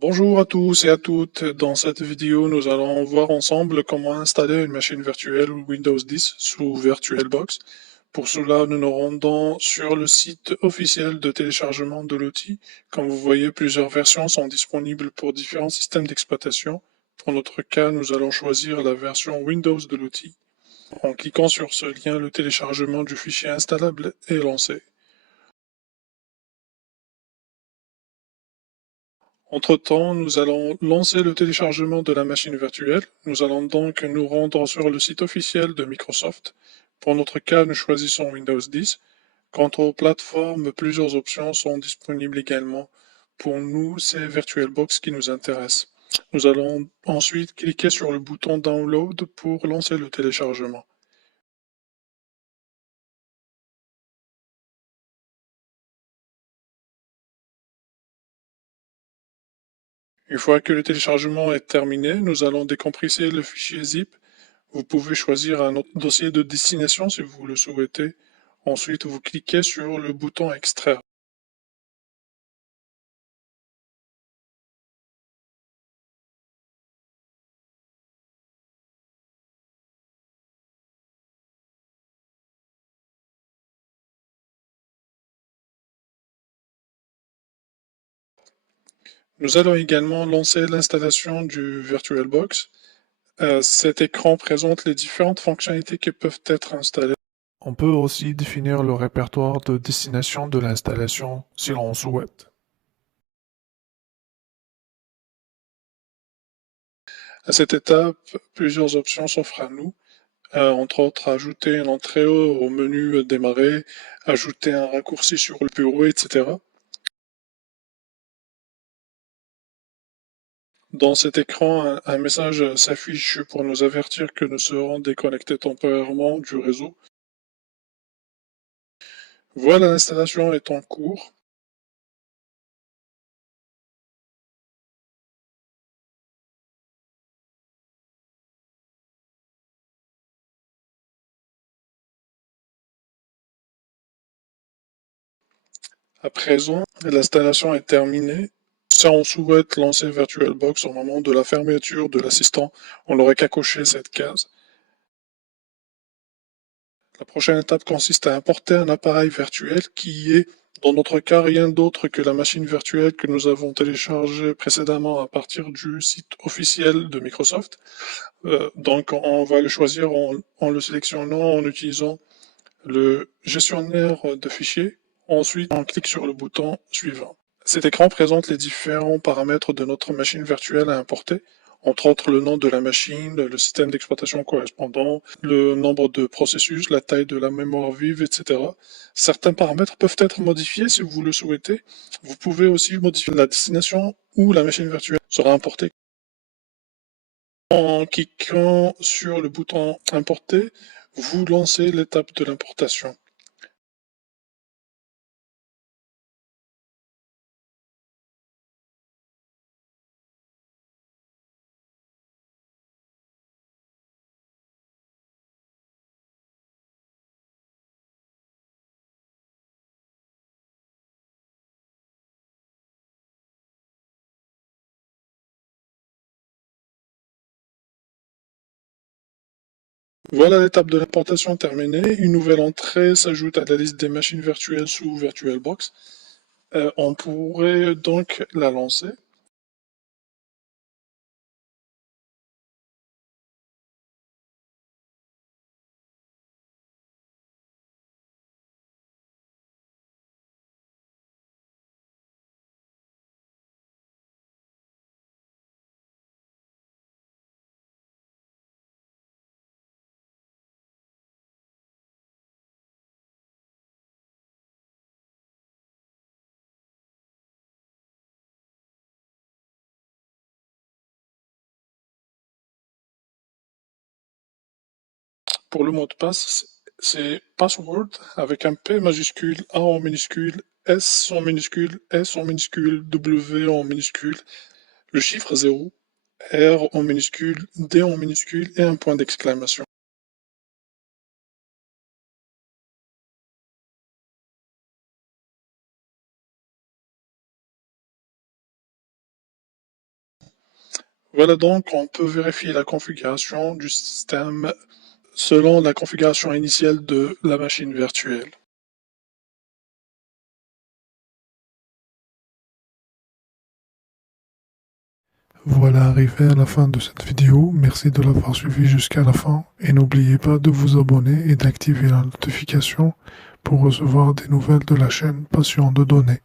Bonjour à tous et à toutes. Dans cette vidéo, nous allons voir ensemble comment installer une machine virtuelle Windows 10 sous VirtualBox. Pour cela, nous nous rendons sur le site officiel de téléchargement de l'outil. Comme vous voyez, plusieurs versions sont disponibles pour différents systèmes d'exploitation. Pour notre cas, nous allons choisir la version Windows de l'outil. En cliquant sur ce lien, le téléchargement du fichier installable est lancé. Entre-temps, nous allons lancer le téléchargement de la machine virtuelle. Nous allons donc nous rendre sur le site officiel de Microsoft. Pour notre cas, nous choisissons Windows 10. Quant aux plateformes, plusieurs options sont disponibles également. Pour nous, c'est VirtualBox qui nous intéresse. Nous allons ensuite cliquer sur le bouton Download pour lancer le téléchargement. Une fois que le téléchargement est terminé, nous allons décompresser le fichier zip. Vous pouvez choisir un autre dossier de destination si vous le souhaitez. Ensuite, vous cliquez sur le bouton Extraire. Nous allons également lancer l'installation du VirtualBox. Cet écran présente les différentes fonctionnalités qui peuvent être installées. On peut aussi définir le répertoire de destination de l'installation si l'on souhaite. À cette étape, plusieurs options s'offrent à nous. Entre autres, ajouter une entrée au menu démarrer, ajouter un raccourci sur le bureau, etc. Dans cet écran, un message s'affiche pour nous avertir que nous serons déconnectés temporairement du réseau. Voilà, l'installation est en cours. À présent, l'installation est terminée. Si on souhaite lancer VirtualBox au moment de la fermeture de l'assistant, on n'aurait qu'à cocher cette case. La prochaine étape consiste à importer un appareil virtuel qui est, dans notre cas, rien d'autre que la machine virtuelle que nous avons téléchargée précédemment à partir du site officiel de Microsoft. Donc on va le choisir en le sélectionnant en utilisant le gestionnaire de fichiers. Ensuite, on clique sur le bouton suivant. Cet écran présente les différents paramètres de notre machine virtuelle à importer, entre autres le nom de la machine, le système d'exploitation correspondant, le nombre de processus, la taille de la mémoire vive, etc. Certains paramètres peuvent être modifiés si vous le souhaitez. Vous pouvez aussi modifier la destination où la machine virtuelle sera importée. En cliquant sur le bouton Importer, vous lancez l'étape de l'importation. Voilà, l'étape de l'importation terminée. Une nouvelle entrée s'ajoute à la liste des machines virtuelles sous VirtualBox. On pourrait donc la lancer. Pour le mot de passe, c'est password avec un P majuscule, A en minuscule, S en minuscule, S en minuscule, W en minuscule, le chiffre 0, R en minuscule, D en minuscule et un point d'exclamation. Voilà donc, on peut vérifier la configuration du système selon la configuration initiale de la machine virtuelle. Voilà arrivé à la fin de cette vidéo. Merci de l'avoir suivi jusqu'à la fin et n'oubliez pas de vous abonner et d'activer la notification pour recevoir des nouvelles de la chaîne Passion de données.